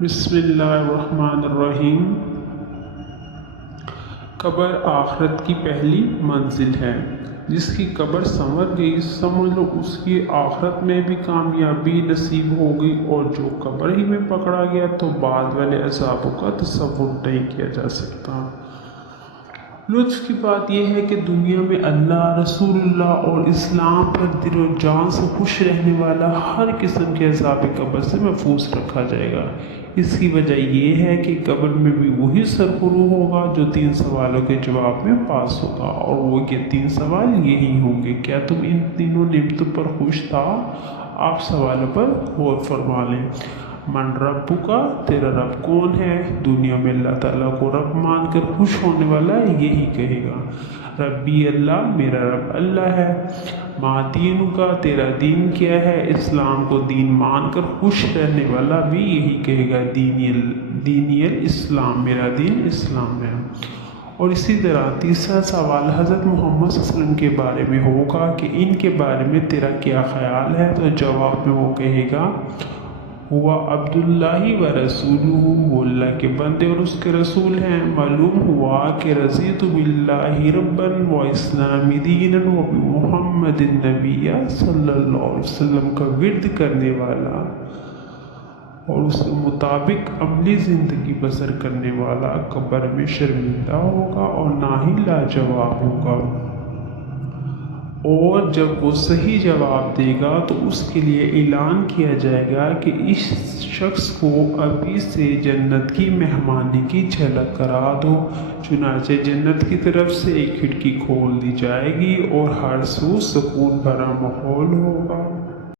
بسم اللہ الرحمن الرحیم۔ قبر آخرت کی پہلی منزل ہے۔ جس کی قبر سنور گئی سمجھ لو اس کی آخرت میں بھی کامیابی نصیب ہوگی، اور جو قبر ہی میں پکڑا گیا تو بعد والے عذابوں کا تصور نہیں کیا جا سکتا۔ لطف کی بات یہ ہے کہ دنیا میں اللہ، رسول اللہ اور اسلام پر دل و جان سے خوش رہنے والا ہر قسم کے عذاب قبر سے محفوظ رکھا جائے گا۔ اس کی وجہ یہ ہے کہ قبر میں بھی وہی سرخرو ہوگا جو 3 سوالوں کے جواب میں پاس ہوگا، اور وہ یہ 3 سوال یہی ہوں گے: کیا تم ان تینوں نعمتوں پر خوش تھا؟ آپ سوالوں پر غور فرما لیں۔ من ربک کا، تیرا رب کون ہے؟ دنیا میں اللہ تعالیٰ کو رب مان کر خوش ہونے والا یہی کہے گا: ربی اللہ، میرا رب اللہ ہے۔ ما دین کا، تیرا دین کیا ہے؟ اسلام کو دین مان کر خوش رہنے والا بھی یہی کہے گا: دینی الاسلام، میرا دین اسلام ہے۔ اور اسی طرح تیسرا سوال حضرت محمد صلی اللہ علیہ وسلم کے بارے میں ہوگا کہ ان کے بارے میں تیرا کیا خیال ہے؟ تو جواب میں وہ کہے گا: ہوا عبداللہ و رسولہ، وہ اللہ کے بندے اور اس کے رسول ہیں۔ معلوم ہوا کہ رضیت باللہ ربا و اسلام دینا و بمحمد النبی صلی اللہ علیہ وسلم کا ورد کرنے والا اور اس کے مطابق عملی زندگی بسر کرنے والا قبر میں شرمندہ ہوگا اور نہ ہی لاجواب ہوگا، اور جب وہ صحیح جواب دے گا تو اس کے لیے اعلان کیا جائے گا کہ اس شخص کو ابھی سے جنت کی مہمانی کی جھلک کرا دو۔ چنانچہ جنت کی طرف سے ایک کھڑکی کھول دی جائے گی اور ہر سو سکون بھرا ماحول ہوگا۔